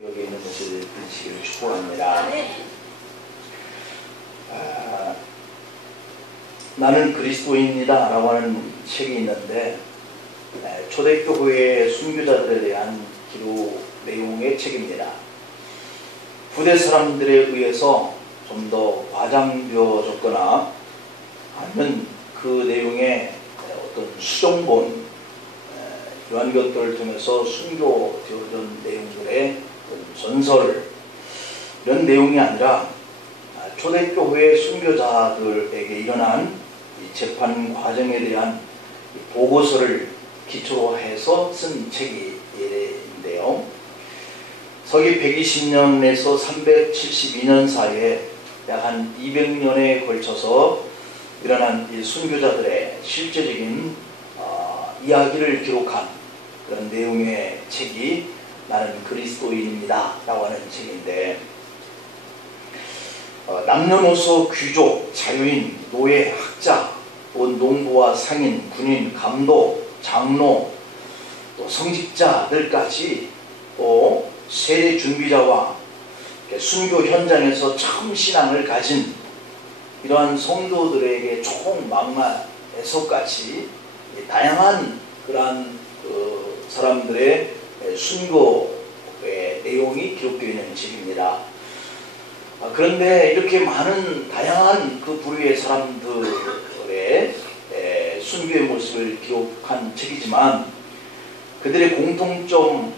여기 있는 것을 들으시기를 축복합니다. 나는 그리스도인이다 라고 하는 책이 있는데 초대교회의 순교자들에 대한 기록 내용의 책입니다. 후대 사람들에 의해서 좀 더 과장되어졌거나 아니면 그 내용의 어떤 수정본 이러한 것들을 통해서 순교되어진 내용들의 전설 이런 내용이 아니라 초대교회 순교자들에게 일어난 이 재판 과정에 대한 보고서를 기초로 해서 쓴 책인데요. 서기 120년에서 372년 사이에 약 한 200년에 걸쳐서 일어난 이 순교자들의 실제적인 이야기를 기록한 그런 내용의 책이 나는 그리스도인입니다 라고 하는 책인데, 남녀노소, 귀족, 자유인, 노예, 학자, 농부와 상인, 군인, 감독, 장로, 또 성직자들까지 또 세례 준비자와 순교 현장에서 처음 신앙을 가진 이러한 성도들에게 총망라에서까지 다양한 그러한 사람들의 순교의 내용이 기록되어 있는 책입니다. 그런데 이렇게 많은 다양한 그 부류의 사람들의 순교의 모습을 기록한 책이지만 그들의 공통적인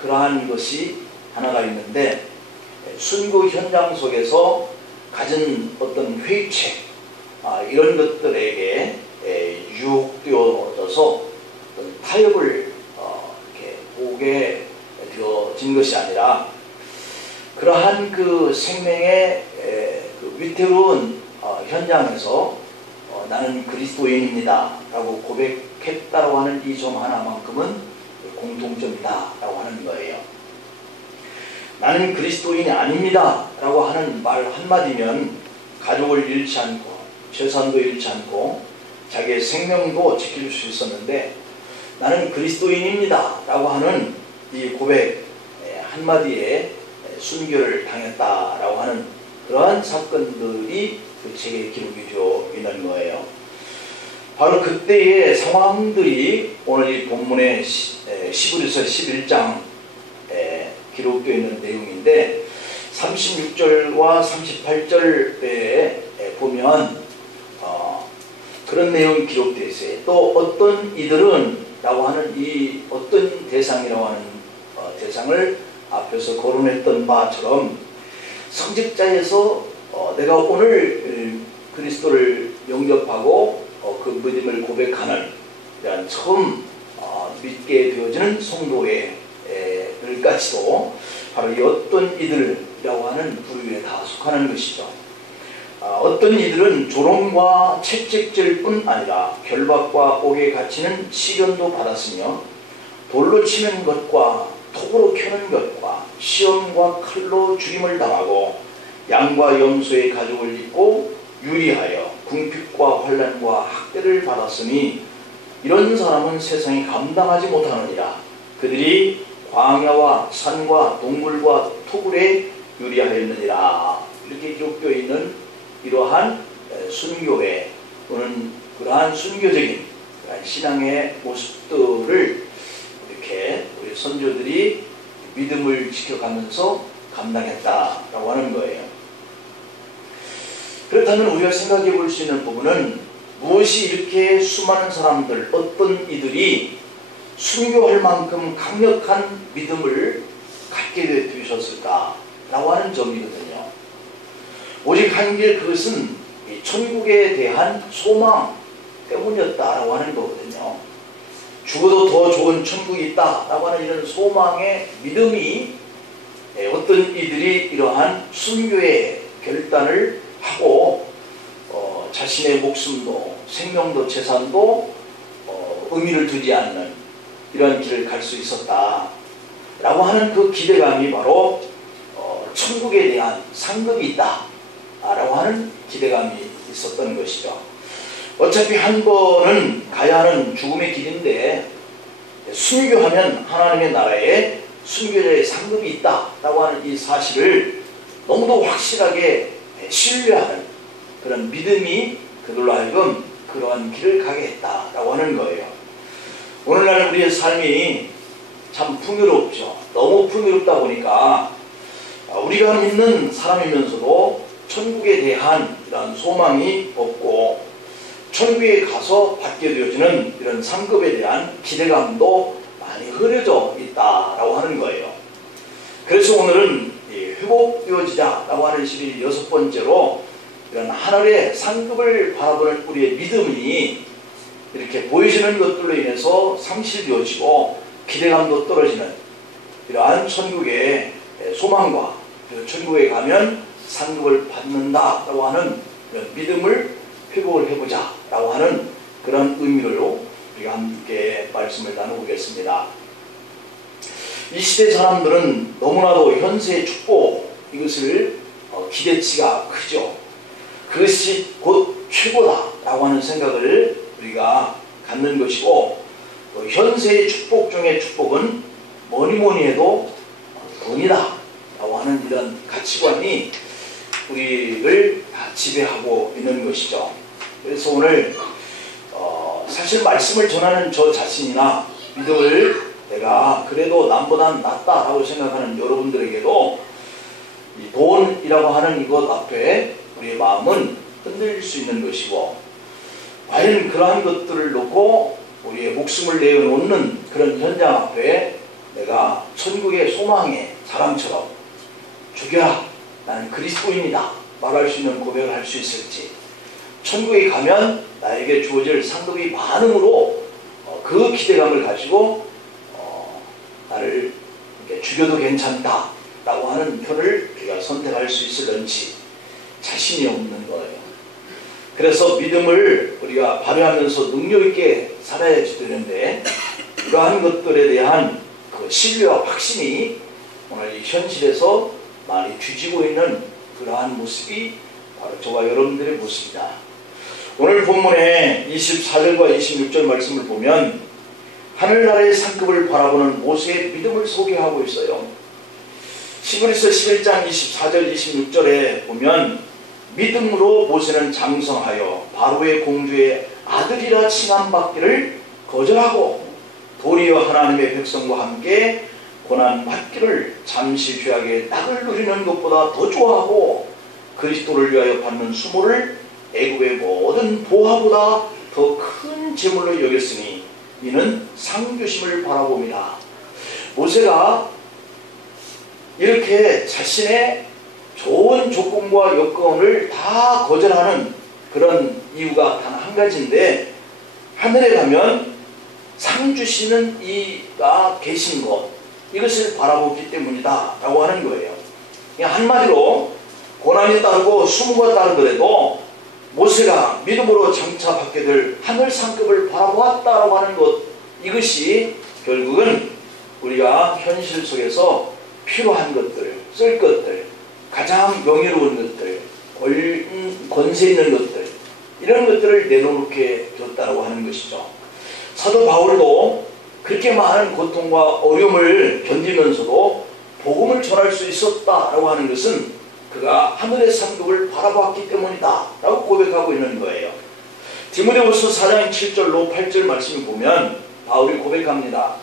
그러한 것이 하나가 있는데, 순교 현장 속에서 가진 어떤 회의책 이런 것들에게 유혹되어져서 타협을 이렇게 보게 되어진 것이 아니라 그러한 그 생명의 그 위태로운 현장에서 나는 그리스도인입니다 라고 고백했다고 하는 이 점 하나만큼은 공통점이다 라고 하는 거예요. 나는 그리스도인이 아닙니다 라고 하는 말 한마디면 가족을 잃지 않고 재산도 잃지 않고 자기의 생명도 지킬 수 있었는데, 나는 그리스도인입니다 라고 하는 이 고백 한마디에 순교를 당했다라고 하는 그러한 사건들이 그 책에 기록이 되어 있는 거예요. 바로 그때의 상황들이 오늘 이 본문의 히브리서 11장에 기록되어 있는 내용인데, 36절과 38절에 보면 그런 내용이 기록되어 있어요. 또 어떤 이들은 라고 하는 이 어떤 대상이라고 하는 대상을 앞에서 거론했던 바처럼 성직자에서 내가 오늘 그리스도를 영접하고 그 믿음을 고백하는 처음 믿게 되어지는 성도들까지도 바로 이 어떤 이들이라고 하는 부류에 다 속하는 것이죠. 어떤 이들은 조롱과 채찍질 뿐 아니라 결박과 옥에 갇히는 시련도 받았으며 돌로 치는 것과 톱으로 켜는 것과 시험과 칼로 죽임을 당하고 양과 염소의 가죽을 입고 유리하여 궁핍과 환난과 학대를 받았으니 이런 사람은 세상이 감당하지 못하느니라. 그들이 광야와 산과 동굴과 토굴에 유리하였느니라. 이렇게 기록되어 있는 이러한 순교회 또는 그러한 순교적인 신앙의 모습들을 이렇게 우리 선조들이 믿음을 지켜가면서 감당했다라고 하는 거예요. 그렇다면 우리가 생각해 볼 수 있는 부분은 무엇이 이렇게 수많은 사람들, 어떤 이들이 순교할 만큼 강력한 믿음을 갖게 되셨을까라고 하는 점이거든요. 오직 한 길, 그것은 천국에 대한 소망 때문이었다라고 하는 거거든요. 죽어도 더 좋은 천국이 있다라고 하는 이런 소망의 믿음이 어떤 이들이 이러한 순교의 결단을 하고 자신의 목숨도 생명도 재산도 의미를 두지 않는 이러한 길을 갈 수 있었다라고 하는 그 기대감이 바로 천국에 대한 상급이 있다라고 하는 기대감이 있었던 것이죠. 어차피 한 번은 가야 하는 죽음의 길인데 순교하면 하나님의 나라에 순교자의 상급이 있다라고 하는 이 사실을 너무도 확실하게 신뢰하는 그런 믿음이 그들로 하여금 그러한 길을 가게 했다라고 하는 거예요. 오늘날 우리의 삶이 참 풍요롭죠. 너무 풍요롭다 보니까 우리가 믿는 사람이면서도 천국에 대한 이런 소망이 없고 천국에 가서 받게 되어지는 이런 상급에 대한 기대감도 많이 흐려져 있다라고 하는 거예요. 그래서 오늘은 회복되어지자라고 하는 시리즈 6번째로 이런 하늘의 상급을 바라보는 우리의 믿음이 이렇게 보여지는 것들로 인해서 상실되어지고 기대감도 떨어지는 이러한 천국의 소망과 천국에 가면 상급을 받는다라고 하는 이런 믿음을 회복을 해보자 라고 하는 그런 의미로 우리가 함께 말씀을 나누겠습니다. 이 시대 사람들은 너무나도 현세의 축복 이것을 기대치가 크죠. 그것이 곧 최고다라고 하는 생각을 우리가 갖는 것이고 또 현세의 축복 중의 축복은 뭐니 해도 돈이다 라고 하는 이런 가치관이 우리를 다 지배하고 있는 것이죠. 그래서 오늘 사실 말씀을 전하는 저 자신이나 믿음을 내가 그래도 남보단 낫다라고 생각하는 여러분들에게도 이 돈이라고 하는 이것 앞에 우리의 마음은 흔들릴 수 있는 것이고 과연 그러한 것들을 놓고 우리의 목숨을 내어놓는 그런 현장 앞에 내가 천국의 소망의 사람처럼 죽여라 나는 그리스도인이다 말할 수 있는 고백을 할 수 있을지 천국에 가면 나에게 주어질 상급이 많음으로 그 기대감을 가지고 나를 이렇게 죽여도 괜찮다 라고 하는 표를 우리가 선택할 수 있을런지 자신이 없는 거예요. 그래서 믿음을 우리가 발휘하면서 능력있게 살아야 되는데 이러한 것들에 대한 그 신뢰와 확신이 오늘 이 현실에서 많이 뒤지고 있는 그러한 모습이 바로 저와 여러분들의 모습이다. 오늘 본문의 24절과 26절 말씀을 보면 하늘나라의 상급을 바라보는 모세의 믿음을 소개하고 있어요. 히브리서 11장 24절 26절에 보면 믿음으로 모세는 장성하여 바로의 공주의 아들이라 칭함받기를 거절하고 도리어 하나님의 백성과 함께 고난받기를 잠시 죄악의 낙을 누리는 것보다 더 좋아하고 그리스도를 위하여 받는 수모를 애굽의 모든 보화보다 더 큰 재물로 여겼으니 이는 상주심을 바라봅니다. 모세가 이렇게 자신의 좋은 조건과 여건을 다 거절하는 그런 이유가 단 한 가지인데 하늘에 가면 상 주시는 이가 계신 것 이것을 바라보기 때문이다 라고 하는 거예요. 한마디로 고난이 따르고 수모가 따르더라도 모세가 믿음으로 장차 받게 될 하늘 상급을 바라보았다라고 하는 것 이것이 결국은 우리가 현실 속에서 필요한 것들, 쓸 것들, 가장 명예로운 것들, 권세 있는 것들 이런 것들을 내놓게 되었다고 하는 것이죠. 사도 바울도 그렇게 많은 고통과 어려움을 견디면서도 복음을 전할 수 있었다라고 하는 것은 그가 하늘의 상급을 바라보았기 때문이다 라고 고백하고 있는 거예요. 디모데후서 4장 7절로 8절 말씀을 보면 바울이 고백합니다.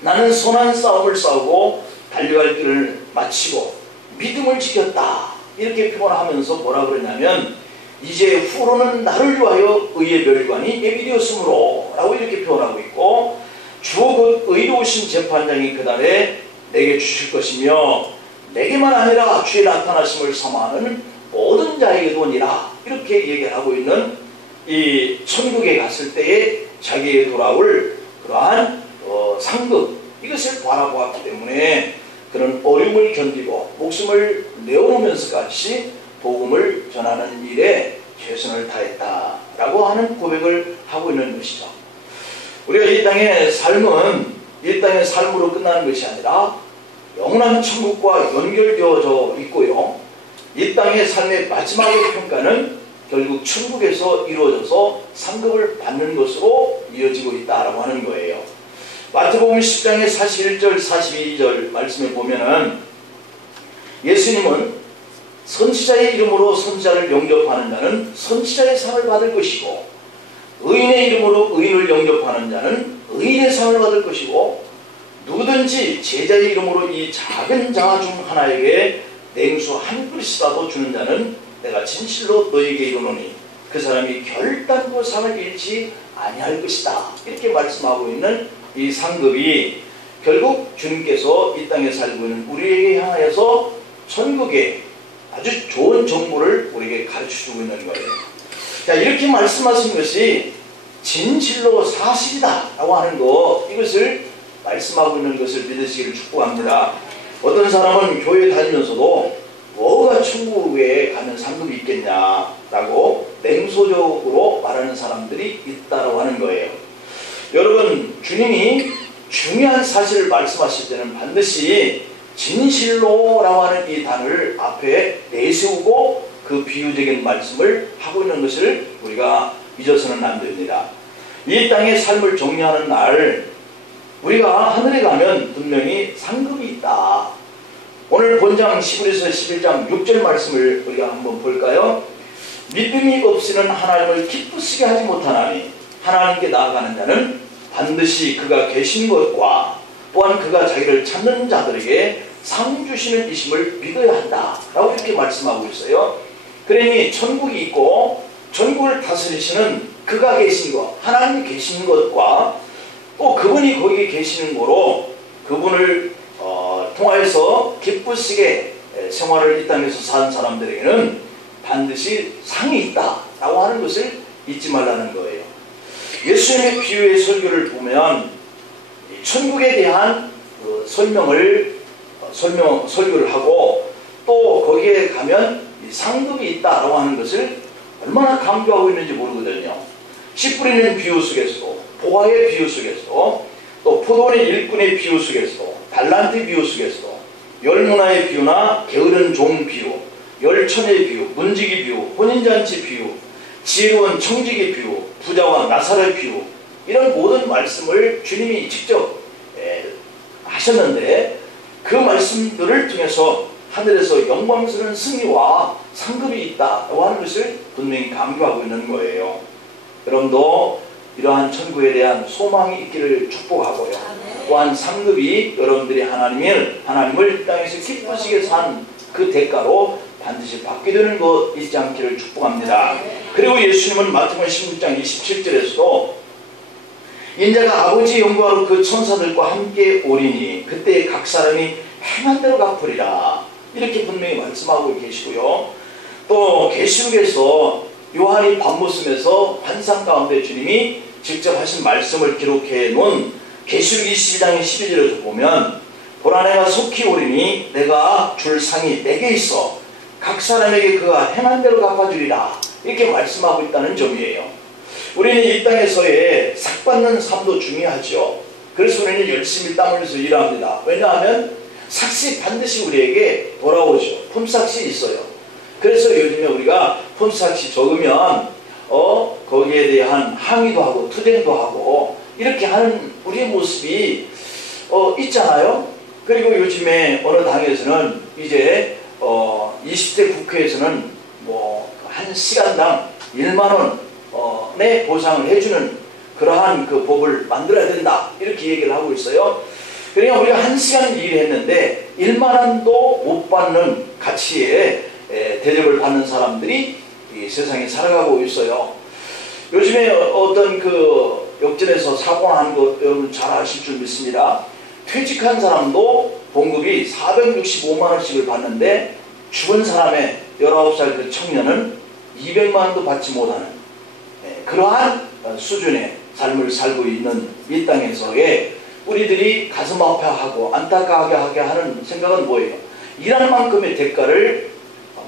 나는 선한 싸움을 싸우고 달려갈 길을 마치고 믿음을 지켰다 이렇게 표현하면서 뭐라 그러냐면 이제 후로는 나를 위하여 의의 멸관이 예비되었으므로 라고 이렇게 표현하고 있고 주어 곧 의로우신 재판장이 그날에 내게 주실 것이며 내게만 아니라 주의 나타나심을 사모하는 모든 자에게도니라 이렇게 얘기를 하고 있는 이 천국에 갔을 때에 자기에 돌아올 그러한 상급 이것을 바라보았기 때문에 그런 어려움을 견디고 목숨을 내어놓으면서까지 복음을 전하는 일에 최선을 다했다라고 하는 고백을 하고 있는 것이죠. 우리가 이 땅의 삶은 이 땅의 삶으로 끝나는 것이 아니라 영원한 천국과 연결되어져 있고요. 이 땅의 삶의 마지막의 평가는 결국 천국에서 이루어져서 상급을 받는 것으로 이어지고 있다라고 하는 거예요. 마태복음 10장의 41절 42절 말씀에 보면은 예수님은 선지자의 이름으로 선지자를 영접하는 자는 선지자의 상을 받을 것이고 의인의 이름으로 의인을 영접하는 자는 의인의 상을 받을 것이고 누구든지 제자의 이름으로 이 작은 자 중 하나에게 냉수 한 그릇이라도 주는 자는 내가 진실로 너희에게 이르노니 그 사람이 결단코 상을 잃지 아니할 것이다. 이렇게 말씀하고 있는 이 상급이 결국 주님께서 이 땅에 살고 있는 우리에게 향하여서 천국의 아주 좋은 정보를 우리에게 가르쳐주고 있는 거예요. 자, 이렇게 말씀하신 것이 진실로 사실이다 라고 하는 것, 이것을 말씀하고 있는 것을 믿으시기를 축복합니다. 어떤 사람은 교회 다니면서도 뭐가 천국에 가면 상급이 있겠냐라고 냉소적으로 말하는 사람들이 있다고 하는 거예요. 여러분, 주님이 중요한 사실을 말씀하실 때는 반드시 진실로라고 하는 이 단어를 앞에 내세우고 그 비유적인 말씀을 하고 있는 것을 우리가 잊어서는 안 됩니다. 이 땅의 삶을 정리하는 날 우리가 하늘에 가면 분명히 상급이 있다. 오늘 본장 11에서 11장 6절 말씀을 우리가 한번 볼까요? 믿음이 없이는 하나님을 기쁘시게 하지 못하나니 하나님께 나아가는 자는 반드시 그가 계신 것과 또한 그가 자기를 찾는 자들에게 상 주시는 이심을 믿어야 한다 라고 이렇게 말씀하고 있어요. 그러니 천국이 있고 천국을 다스리시는 그가 계신 것, 하나님이 계신 것과 또 그분이 거기에 계시는 거로 그분을 통하여서 기쁘시게 생활을 이 땅에서 사는 사람들에게는 반드시 상이 있다라고 하는 것을 잊지 말라는 거예요. 예수님의 비유의 설교를 보면 천국에 대한 설교를 하고 또 거기에 가면 상급이 있다라고 하는 것을 얼마나 강조하고 있는지 모르거든요. 씨 뿌리는 비유 속에서도, 보화의 비유 속에서도, 또 포도원의 일꾼의 비유 속에서도, 달란트 비유 속에서도, 열문화의 비유나 게으른 종 비유, 열천의 비유, 문지기 비유, 혼인잔치 비유, 지혜로운 청지기 비유, 부자와 나사렛 비유, 이런 모든 말씀을 주님이 직접 하셨는데 그 말씀들을 통해서 하늘에서 영광스러운 승리와 상급이 있다고 하는 것을 분명히 강조하고 있는 거예요. 여러분도 이러한 천국에 대한 소망이 있기를 축복하고요. 또한 상급이 여러분들이 하나님을 이 땅에서 기쁘시게 산 그 대가로 반드시 받게 되는 것 잊지 않기를 축복합니다. 그리고 예수님은 마태복음 16장 27절에서도 인자가 아버지의 영광으로 그 천사들과 함께 오리니 그때 각 사람이 행한 대로 갚으리라 이렇게 분명히 말씀하고 계시고요. 또 계시록에서 요한이 밥 먹으면서 환상 가운데 주님이 직접 하신 말씀을 기록해 놓은 계시록 22장의 12절에도 보면 보라 내가 속히 오리니 내가 줄 상이 내게 있어 각 사람에게 그가 행한 대로 갚아주리라 이렇게 말씀하고 있다는 점이에요. 우리는 이 땅에서의 삭받는 삶도 중요하죠. 그래서 우리는 열심히 땀 흘려서 일합니다. 왜냐하면 삭시 반드시 우리에게 돌아오죠. 품삯이 있어요. 그래서 요즘에 우리가 품삯이 적으면 거기에 대한 항의도 하고 투쟁도 하고 이렇게 하는 우리의 모습이 있잖아요. 그리고 요즘에 어느 당에서는 이제 20대 국회에서는 뭐 한 시간당 1만 원의 보상을 해주는 그러한 그 법을 만들어야 된다 이렇게 얘기를 하고 있어요. 그러니까 우리가 한 시간 일했는데 1만 원도 못 받는 가치에 대접을 받는 사람들이 이 세상에 살아가고 있어요. 요즘에 어떤 그 역전에서 사고 난 것 여러분 잘 아실 줄 믿습니다. 퇴직한 사람도 봉급이 465만 원씩을 받는데 죽은 사람의 19살 그 청년은 200만 원도 받지 못하는 그러한 수준의 삶을 살고 있는 이 땅에서의 우리들이 가슴 아파하고 안타까워하게 하는 생각은 뭐예요? 일할 만큼의 대가를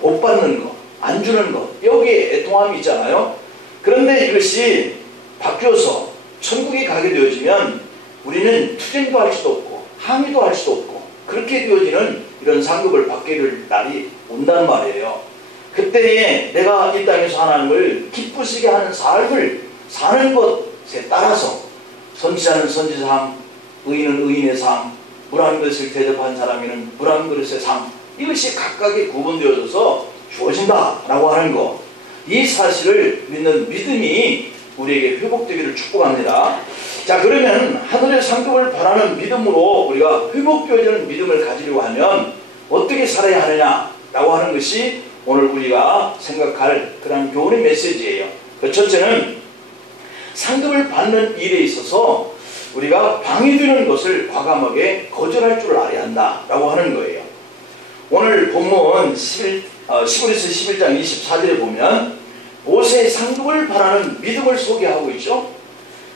못 받는 것, 안 주는 것, 여기에 애통함이 있잖아요. 그런데 이것이 바뀌어서 천국에 가게 되어지면 우리는 투쟁도 할 수도 없고 항의도 할 수도 없고 그렇게 되어지는 이런 상급을 받게 될 날이 온단 말이에요. 그때에 내가 이 땅에서 하나님을 기쁘시게 하는 삶을 사는 것에 따라서 선지자는 선지자상, 의인은 의인의 상, 물 한 그릇을 대접한 사람에는 물 한 그릇의 상, 이것이 각각이 구분되어져서 주어진다라고 하는 것. 이 사실을 믿는 믿음이 우리에게 회복되기를 축복합니다. 자, 그러면 하늘의 상급을 바라는 믿음으로 우리가 회복되어지는 믿음을 가지려고 하면 어떻게 살아야 하느냐라고 하는 것이 오늘 우리가 생각할 그런 교훈의 메시지예요. 그 첫째는 상급을 받는 일에 있어서 우리가 방해되는 것을 과감하게 거절할 줄 알아야 한다라고 하는 거예요. 오늘 본문 11에서 11장 24절에 보면 모세의 상급을 바라는 믿음을 소개하고 있죠.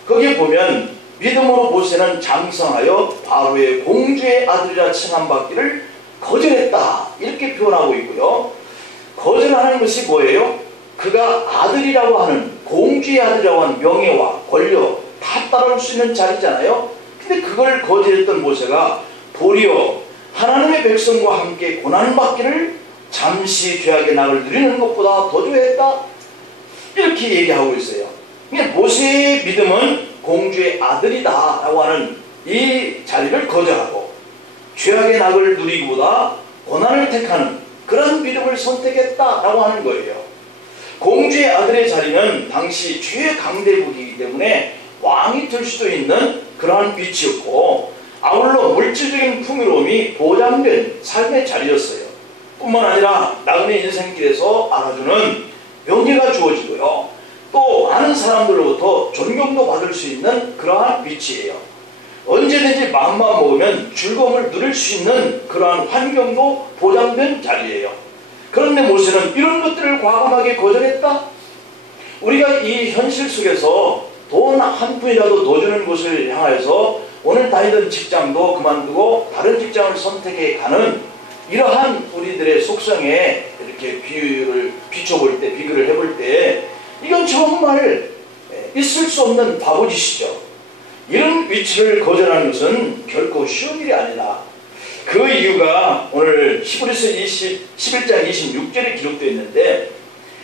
거기에 보면 믿음으로 모세는 장성하여 바로의 공주의 아들이라 칭함받기를 거절했다, 이렇게 표현하고 있고요. 거절하는 것이 뭐예요? 그가 아들이라고 하는, 공주의 아들이라고 하는 명예와 권력 다 따라올 수 있는 자리잖아요. 근데 그걸 거절했던 모세가 도리어 하나님의 백성과 함께 고난받기를 잠시 죄악의 낙을 누리는 것보다 더 좋아했다, 이렇게 얘기하고 있어요. 모세의 믿음은 공주의 아들이다 라고 하는 이 자리를 거절하고 죄악의 낙을 누리기보다 고난을 택하는 그런 믿음을 선택했다라고 하는 거예요. 공주의 아들의 자리는 당시 최 강대국이기 때문에 왕이 될 수도 있는 그러한 위치였고, 아울러 물질적인 풍요로움이 보장된 삶의 자리였어요. 뿐만 아니라 나그네 인생길에서 알아주는 명예가 주어지고요, 또 많은 사람들로부터 존경도 받을 수 있는 그러한 위치예요. 언제든지 마음만 먹으면 즐거움을 누릴 수 있는 그러한 환경도 보장된 자리예요. 그런데 모세는 이런 것들을 과감하게 거절했다? 우리가 이 현실 속에서 돈 한 푼이라도 더 주는 곳을 향하여서 오늘 다니던 직장도 그만두고 다른 직장을 선택해 가는 이러한 우리들의 속성에 이렇게 비춰볼 때, 비교를 해볼 때 이건 정말 있을 수 없는 바보짓이죠. 이런 위치를 거절하는 것은 결코 쉬운 일이 아니다. 그 이유가 오늘 히브리서 11장 26절에 기록되어 있는데,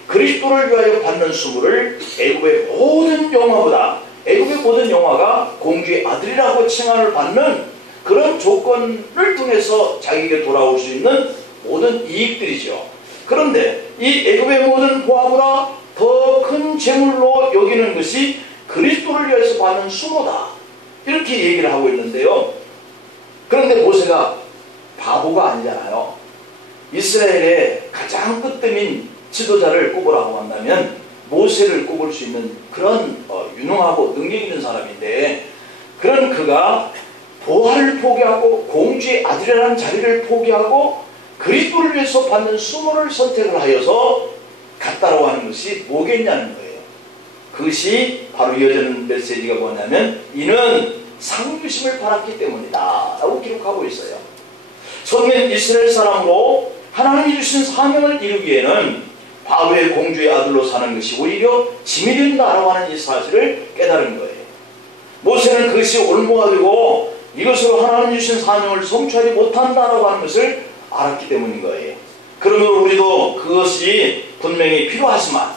그리스도를 위하여 받는 수모를 애굽의 모든 영화보다, 애굽의 모든 영화가 공주의 아들이라고 칭함을 받는 그런 조건을 통해서 자기에게 돌아올 수 있는 모든 이익들이죠. 그런데 이 애굽의 모든 보화보다 더 큰 재물로 여기는 것이 그리스도를 위해서 받는 수모다, 이렇게 얘기를 하고 있는데요. 그런데 모세가 바보가 아니잖아요. 이스라엘의 가장 끝뜸인 지도자를 꼽으라고 한다면 모세를 꼽을 수 있는 그런 유능하고 능력 있는 사람인데, 그런 그가 보화를 포기하고 공주의 아들이라는 자리를 포기하고 그리스도를 위해서 받는 수모를 선택을 하여서 갔다라고 하는 것이 뭐겠냐는 거예요. 그것이 바로 이어지는 메시지가 뭐냐면 이는 상주심을 받았기 때문이다 라고 기록하고 있어요. 처음엔 이스라엘 사람으로 하나님이 주신 사명을 이루기에는 바로의 공주의 아들로 사는 것이 오히려 짐이 된다라고 하는 이 사실을 깨달은 거예요. 모세는 그것이 올무가 되고 이것으로 하나님 주신 사명을 성취하지 못한다라고 하는 것을 알았기 때문인 거예요. 그러면 우리도 그것이 분명히 필요하지만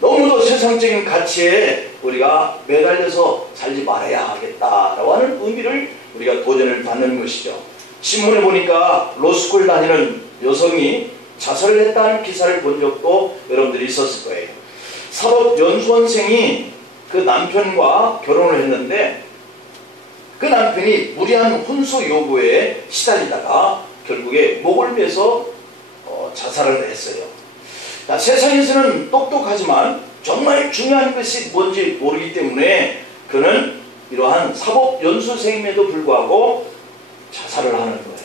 너무도 세상적인 가치에 우리가 매달려서 살지 말아야 하겠다라고 하는 의미를 우리가 도전을 받는 것이죠. 신문에 보니까 로스쿨 다니는 여성이 자살을 했다는 기사를 본 적도 여러분들이 있었을 거예요. 사법연수원생이 그 남편과 결혼을 했는데 그 남편이 무리한 혼수 요구에 시달리다가 결국에 목을 베서 자살을 했어요. 자, 세상에서는 똑똑하지만 정말 중요한 것이 뭔지 모르기 때문에 그는 이러한 사법연수생임에도 불구하고 자살을 하는 거예요.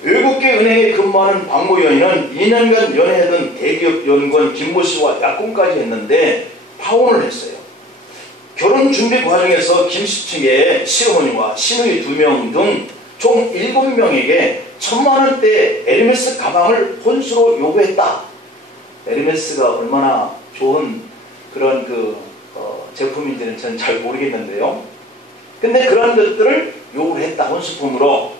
외국계 은행에 근무하는 박모 여인은 2년간 연애하던 대기업 연구원 김모 씨와 약혼까지 했는데 파혼을 했어요. 결혼 준비 과정에서 김 씨 측의 시어머니와 시누이 2명 등 총 7명에게 1,000만원대 에르메스 가방을 혼수로 요구했다. 에르메스가 얼마나 좋은 그런 제품인지는 저는 잘 모르겠는데요. 근데 그런 것들을 요구를 했다, 혼수품으로.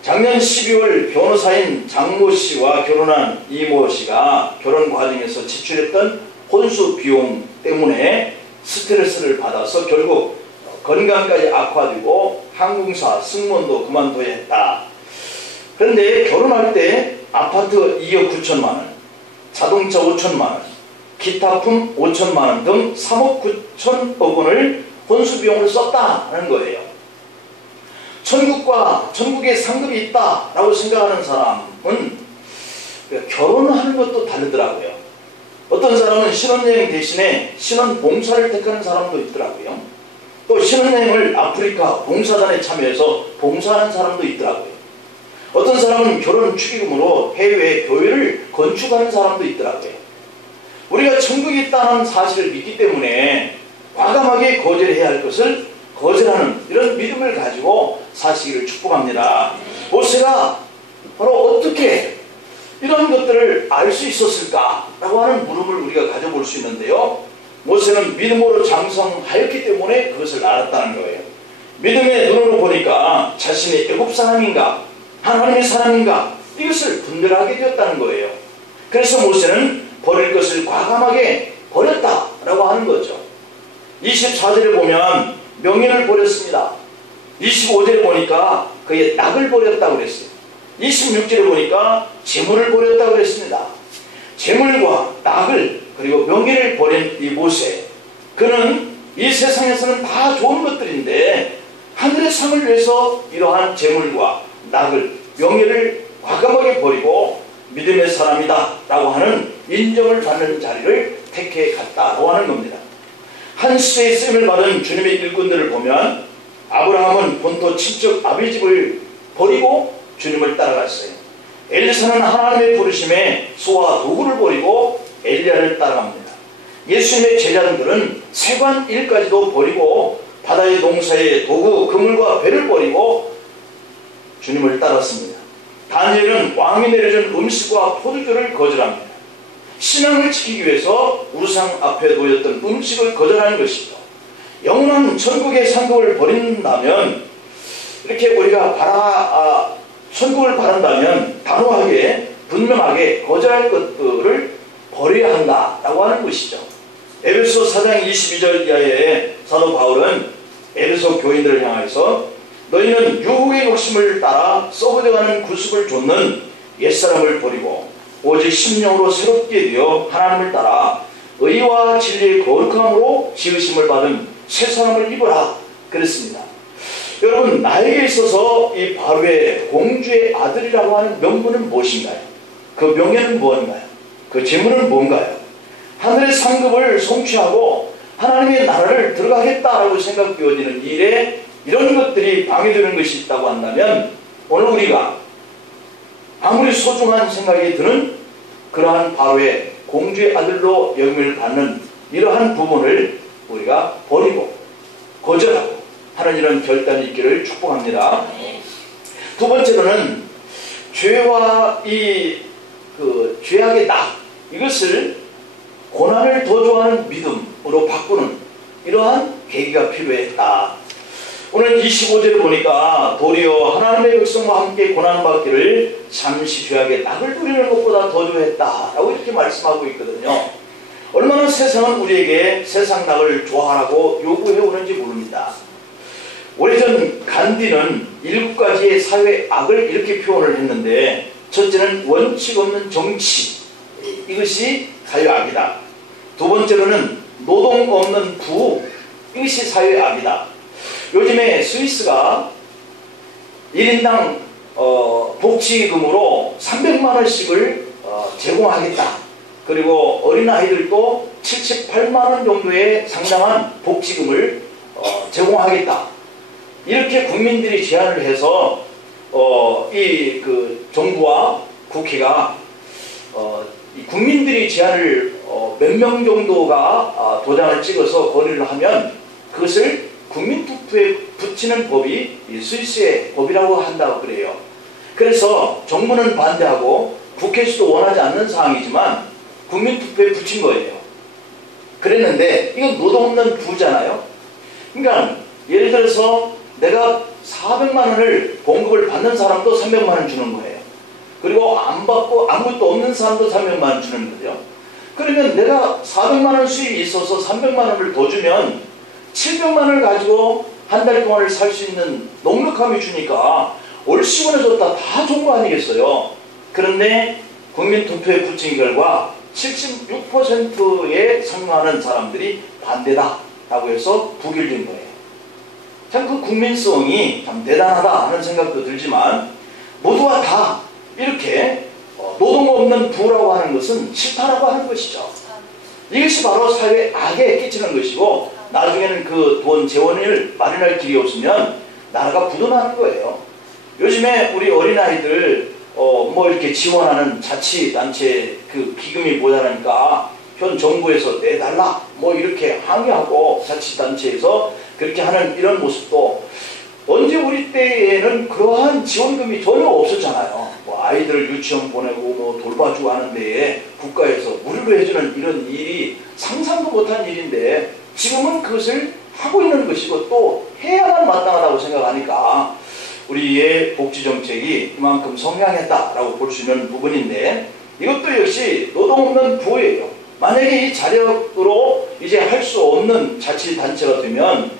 작년 12월 변호사인 장모 씨와 결혼한 이모 씨가 결혼 과정에서 지출했던 혼수 비용 때문에 스트레스를 받아서 결국 건강까지 악화되고 항공사 승무원도 그만둬야 했다. 그런데 결혼할 때 아파트 2억 9천만 원, 자동차 5천만 원, 기타품 5천만 원 등 3억 9천억 원을 혼수비용으로 썼다는 거예요. 천국에 상급이 있다라고 생각하는 사람은 결혼하는 것도 다르더라고요. 어떤 사람은 신혼여행 대신에 신혼봉사를 택하는 사람도 있더라고요. 또 신혼여행을 아프리카 봉사단에 참여해서 봉사하는 사람도 있더라고요. 어떤 사람은 결혼 축의금으로 해외에 교회를 건축하는 사람도 있더라고요. 우리가 천국이 있다는 사실을 믿기 때문에 과감하게 거절해야 할 것을 거절하는 이런 믿음을 가지고 사시기를 축복합니다. 모세가 바로 어떻게 이런 것들을 알 수 있었을까라고 하는 물음을 우리가 가져볼 수 있는데요. 모세는 믿음으로 장성하였기 때문에 그것을 알았다는 거예요. 믿음의 눈으로 보니까 자신이 애굽 사람인가 하나님의 사람인가 이것을 분별하게 되었다는 거예요. 그래서 모세는 버릴 것을 과감하게 버렸다라고 하는 거죠. 24절에 보면 명예를 버렸습니다. 25절에 보니까 그의 낙을 버렸다고 그랬어요. 26절에 보니까 재물을 버렸다고 그랬습니다. 재물과 낙을 그리고 명예를 버린 이 모세, 그는 이 세상에서는 다 좋은 것들인데 하늘의 상을 위해서 이러한 재물과 낙을 명예를 과감하게 버리고 믿음의 사람이다 라고 하는 인정을 받는 자리를 택해 갔다고 하는 겁니다. 한 시대의 쓰임을 받은 주님의 일꾼들을 보면 아브라함은 본토 친척 아비 집을 버리고 주님을 따라갔어요. 엘리사는 하나님의 부르심에 소와 도구를 버리고 엘리야를 따라갑니다. 예수님의 제자들은 세관 일까지도 버리고 바다의 농사의 도구 그물과 배를 버리고 주님을 따랐습니다. 다니엘은 왕이 내려준 음식과 포도주를 거절합니다. 신앙을 지키기 위해서 우상 앞에 놓였던 음식을 거절하는 것이죠. 영원한 천국의 상급을 버린다면 이렇게 우리가 천국을 바란다면 단호하게 분명하게 거절할 것들을 버려야 한다라고 하는 것이죠. 에베소 4장 22절 이하에 사도 바울은 에베소 교인들을 향해서 너희는 유혹의 욕심을 따라 썩어져가는 구습을 좇는 옛사람을 버리고 오직 심령으로 새롭게 되어 하나님을 따라 의와 진리의 거룩함으로 지으심을 받은 새 사람을 입어라 그랬습니다. 여러분, 나에게 있어서 이 바로의 공주의 아들이라고 하는 명분은 무엇인가요? 그 명예는 무엇인가요? 그 재물은 뭔가요? 하늘의 상급을 성취하고 하나님의 나라를 들어가겠다라고 생각되어지는 일에 이런 것들이 방해되는 것이 있다고 한다면 오늘 우리가 아무리 소중한 생각이 드는 그러한 바로의 공주의 아들로 영광을 받는 이러한 부분을 우리가 버리고 거절하고 하는 이런 결단이 있기를 축복합니다. 두 번째로는 죄와 죄악의 낙, 이것을 고난을 더 좋아하는 믿음으로 바꾸는 이러한 계기가 필요했다. 오늘 25절을 보니까 도리어 하나님의 백성과 함께 고난받기를 잠시 죄악의 낙을 누리는 것보다 더 좋아했다라고 이렇게 말씀하고 있거든요. 얼마나 세상은 우리에게 세상 낙을 좋아하라고 요구해 오는지 모릅니다. 오래전 간디는 7가지의 사회 악을 이렇게 표현을 했는데, 첫째는 원칙 없는 정치, 이것이 사회악이다. 두 번째로는 노동 없는 부우, 이것이 사회악이다. 요즘에 스위스가 1인당 복지금으로 300만원씩을 제공하겠다. 그리고 어린아이들도 78만원 정도의 상당한 복지금을 제공하겠다. 이렇게 국민들이 제안을 해서 정부와 국회가 국민들이 제안을 몇 명 정도가 도장을 찍어서 건의를 하면 그것을 국민투표에 붙이는 법이 스위스의 법이라고 한다고 그래요. 그래서 정부는 반대하고 국회에서도 원하지 않는 사항이지만 국민투표에 붙인 거예요. 그랬는데 이건 노동 없는 부잖아요. 그러니까 예를 들어서 내가 400만원을 봉급을 받는 사람도 300만원 주는 거예요. 그리고 안 받고 아무것도 없는 사람도 300만원 주는 거죠. 그러면 내가 400만원 수입이 있어서 300만원을 더 주면 700만원을 가지고 한 달 동안을 살 수 있는 넉넉함이 주니까 얼씨구나 다 좋은 거 아니겠어요? 그런데 국민 투표에 붙인 결과 76%에 상응하는 사람들이 반대다라고 해서 부결된 거예요. 참 그 국민성이 참 대단하다 하는 생각도 들지만 모두가 다 이렇게 노동 없는 부라고 하는 것은 싫다라고 하는 것이죠. 이것이 바로 사회에 악에 끼치는 것이고 나중에는 그 돈 재원을 마련할 길이 없으면 나라가 부도나는 거예요. 요즘에 우리 어린아이들 뭐 이렇게 지원하는 자치단체 그 기금이 모자라니까 현 정부에서 내달라 뭐 이렇게 항의하고 자치단체에서 그렇게 하는 이런 모습도 언제 우리 때에는 그러한 지원금이 전혀 없었잖아요. 뭐 아이들을 유치원 보내고 뭐 돌봐주고 하는 데에 국가에서 무료로 해주는 이런 일이 상상도 못한 일인데 지금은 그것을 하고 있는 것이고 또 해야만 마땅하다고 생각하니까 우리의 복지정책이 이만큼 성장했다라고 볼 수 있는 부분인데 이것도 역시 노동 없는 부예요. 만약에 이 자력으로 이제 할 수 없는 자치단체가 되면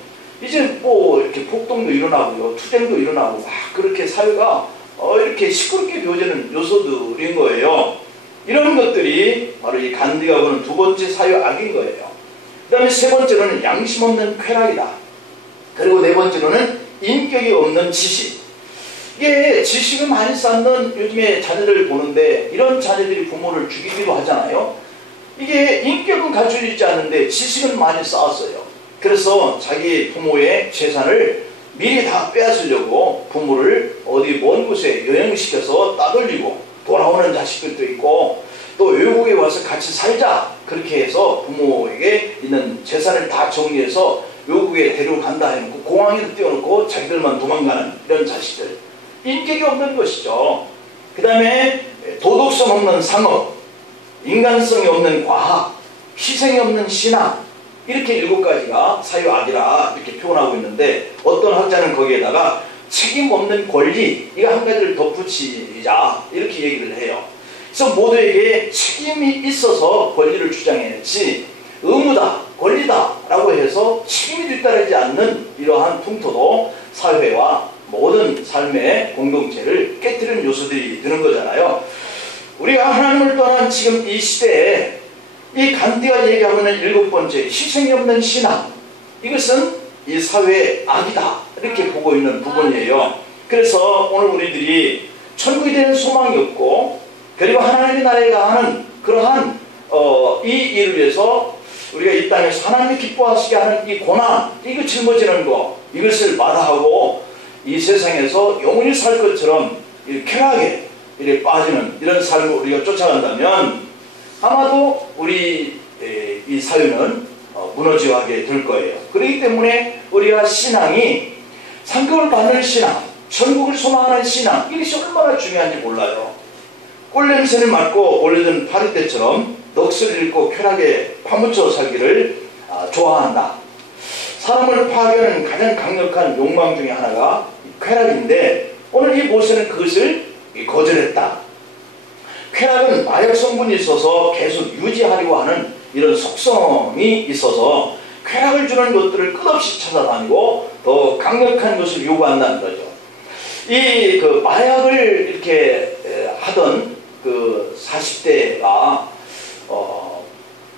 이제 뭐 이렇게 폭동도 일어나고요, 투쟁도 일어나고 막 그렇게 사회가 이렇게 시끄럽게 되어지는 요소들인 거예요. 이런 것들이 바로 이 간디가 보는 두 번째 사회 악인 거예요. 그 다음에 세 번째로는 양심 없는 쾌락이다. 그리고 네 번째로는 인격이 없는 지식. 이게 지식을 많이 쌓는 요즘에 자녀들 보는데 이런 자녀들이 부모를 죽이기도 하잖아요. 이게 인격은 갖춰져 있지 않는데 지식은 많이 쌓았어요. 그래서 자기 부모의 재산을 미리 다 빼앗으려고 부모를 어디 먼 곳에 여행시켜서 따돌리고 돌아오는 자식들도 있고 또 외국에 와서 같이 살자 그렇게 해서 부모에게 있는 재산을 다 정리해서 외국에 데려간다 해놓고 공항에 띄워놓고 자기들만 도망가는 이런 자식들. 인격이 없는 것이죠. 그 다음에 도덕성 없는 상업, 인간성이 없는 과학, 희생이 없는 신앙, 이렇게 7가지가 사회악이라 이렇게 표현하고 있는데 어떤 학자는 거기에다가 책임 없는 권리, 이거 한 가지를 덧붙이자 이렇게 얘기를 해요. 그래서 모두에게 책임이 있어서 권리를 주장해야지 의무다, 권리다 라고 해서 책임이 뒤따르지 않는 이러한 풍토도 사회와 모든 삶의 공동체를 깨뜨리는 요소들이 되는 거잖아요. 우리가 하나님을 떠난 지금 이 시대에 이 간디가 얘기하고 있는 7번째 희생이 없는 신앙, 이것은 이 사회의 악이다 이렇게 보고 있는 부분이에요. 그래서 오늘 우리들이 천국에 대한 소망이 없고 그리고 하나님의 나라에 가는 그러한 이 일을 위해서 우리가 이 땅에서 하나님이 기뻐하시게 하는 이 고난, 이거 짊어지는 거, 이것을 마다하고 이 세상에서 영원히 살 것처럼 쾌락에 이렇게 빠지는 이런 삶을 우리가 쫓아간다면 아마도 우리 이 사회는 무너져가게 될 거예요. 그렇기 때문에 우리가 신앙이 상급을 받는 신앙, 천국을 소망하는 신앙, 이것이 얼마나 중요한지 몰라요. 꿀냄새를 맡고 오래된 파리떼처럼 넋을 잃고 쾌락에 파묻혀 살기를 좋아한다. 사람을 파괴하는 가장 강력한 욕망 중에 하나가 쾌락인데 오늘 이 모세는 그것을 거절했다. 쾌락은 마약 성분이 있어서 계속 유지하려고 하는 이런 속성이 있어서 쾌락을 주는 것들을 끝없이 찾아다니고 더 강력한 것을 요구한다는 거죠. 이 그 마약을 이렇게 하던 그 40대가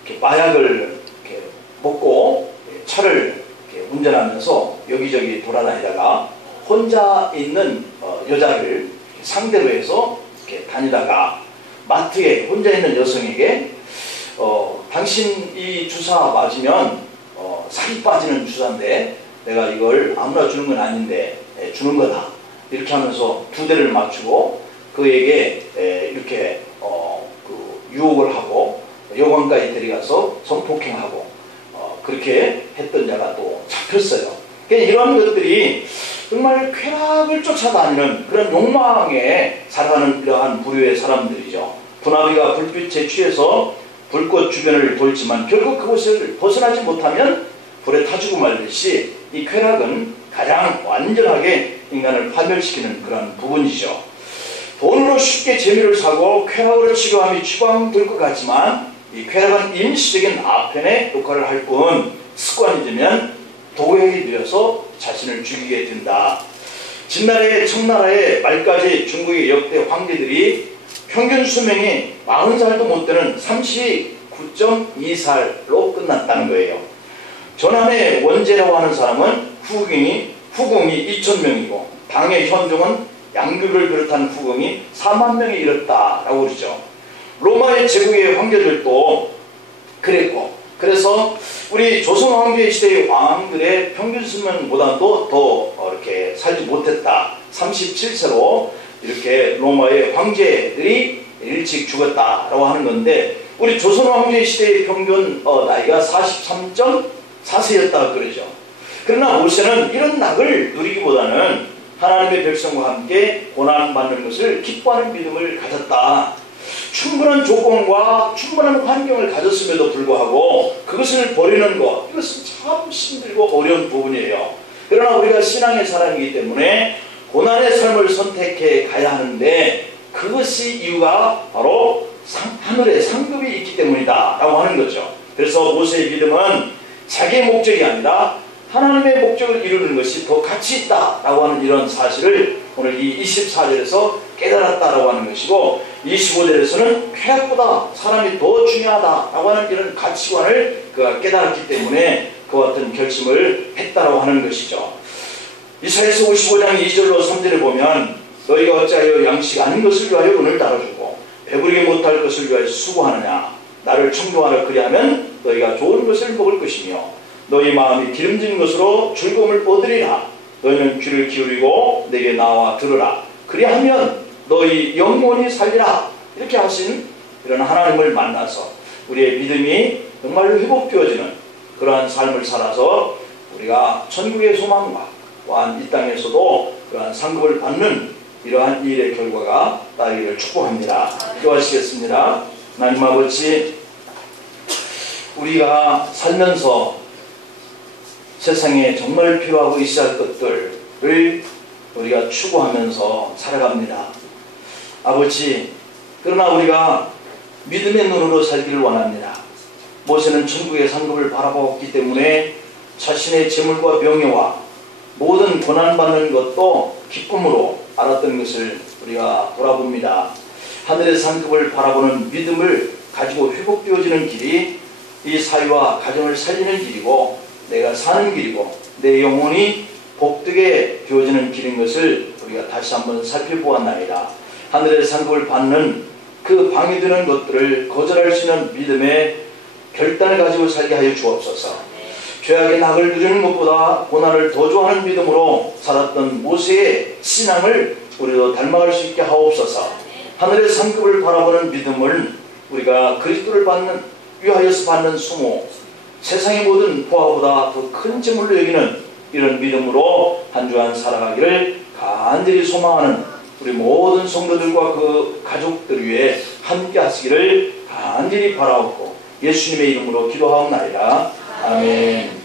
이렇게 마약을 이렇게 먹고 차를 이렇게 운전하면서 여기저기 돌아다니다가 혼자 있는 여자를 상대로 해서 이렇게 다니다가 마트에 혼자 있는 여성에게 당신 이 주사 맞으면 살이 빠지는 주사인데 내가 이걸 아무나 주는 건 아닌데 주는 거다 이렇게 하면서 2대를 맞추고 그에게 이렇게 그 유혹을 하고 여관까지 데려가서 성폭행하고 그렇게 했던 자가 또 잡혔어요. 그러니까 이런 것들이 정말 쾌락을 쫓아다니는 그런 욕망에 살아가는 이러한 부류의 사람들이죠. 분화비가 불빛에 취해서 불꽃 주변을 돌지만 결국 그곳을 벗어나지 못하면 불에 타주고 말듯이 이 쾌락은 가장 완전하게 인간을 파멸시키는 그런 부분이죠. 돈으로 쉽게 재미를 사고 쾌락으로 치료함이 추방될 것 같지만 이 쾌락은 임시적인 아편의 역할을 할 뿐 습관이 되면 도구에 되어서 자신을 죽이게 된다. 진나라의 청나라의 말까지 중국의 역대 황제들이 평균 수명이 40살도 못 되는 39.2살로 끝났다는 거예요. 전함의 원제라고 하는 사람은 후궁이 2000명이고 당의 현종은 양극을 비롯한 후궁이 4만 명에 이르렀다라고 그러죠. 로마의 제국의 황제들도 그랬고, 그래서 우리 조선 황제 시대의 왕들의 평균 수명보다도 더 이렇게 살지 못했다. 37세로 이렇게 로마의 황제들이 일찍 죽었다라고 하는 건데, 우리 조선 황제 시대의 평균 나이가 43.4세였다 그러죠. 그러나 모세는 이런 낙을 누리기보다는 하나님의 백성과 함께 고난받는 것을 기뻐하는 믿음을 가졌다. 충분한 조건과 충분한 환경을 가졌음에도 불구하고 그것을 버리는 것, 이것은 참 힘들고 어려운 부분이에요. 그러나 우리가 신앙의 사람이기 때문에 고난의 삶을 선택해 가야 하는데, 그것이 이유가 바로 하늘의 상급이 있기 때문이다 라고 하는 거죠. 그래서 모세의 믿음은 자기의 목적이 아니라 하나님의 목적을 이루는 것이 더 가치 있다 라고 하는 이런 사실을 오늘 이 24절에서 깨달았다라고 하는 것이고, 25절에서는 쾌락보다 사람이 더 중요하다 라고 하는 이런 가치관을 그가 깨달았기 때문에 그와 같은 결심을 했다라고 하는 것이죠. 이사야서 55장 2절로 3절에 보면, 너희가 어찌하여 양식 아닌 것을 위하여 은을 달아주고 배부르게 못할 것을 위하여 수고하느냐. 나를 청종하라. 그리하면 너희가 좋은 것을 먹을 것이며 너희 마음이 기름진 것으로 즐거움을 얻으리라. 너희는 귀를 기울이고 내게 나와 들으라. 그리하면 너희 영혼이 살리라. 이렇게 하신 이런 하나님을 만나서 우리의 믿음이 정말로 회복되어지는 그러한 삶을 살아서 우리가 천국의 소망과 또한 이 땅에서도 그러한 상급을 받는 이러한 일의 결과가 따르기를 축복합니다. 기도하시겠습니다. 하나님 아버지, 우리가 살면서 세상에 정말 필요하고 있어야 할 것들을 우리가 추구하면서 살아갑니다. 아버지, 그러나 우리가 믿음의 눈으로 살기를 원합니다. 모세는 천국의 상급을 바라보았기 때문에 자신의 재물과 명예와 모든 고난받는 것도 기쁨으로 알았던 것을 우리가 돌아봅니다. 하늘의 상급을 바라보는 믿음을 가지고 회복되어지는 길이 이 사회와 가정을 살리는 길이고 내가 사는 길이고 내 영혼이 복되게 되어지는 길인 것을 우리가 다시 한번 살펴보았나이다. 하늘의 상급을 받는 그 방해되는 것들을 거절할 수 있는 믿음의 결단을 가지고 살게 하여 주옵소서. 죄악의 낙을 누리는 것보다 고난을 더 좋아하는 믿음으로 살았던 모세의 신앙을 우리도 닮아갈 수 있게 하옵소서. 하늘의 상급을 바라보는 믿음을 우리가 그리스도를 위하여서 받는 수모, 세상의 모든 보화보다 더 큰 재물로 여기는 이런 믿음으로 한 주 한 살아가기를 간절히 소망하는 우리 모든 성도들과 그 가족들 위해 함께 하시기를 간절히 바라옵고 예수님의 이름으로 기도하옵나이다. 아멘.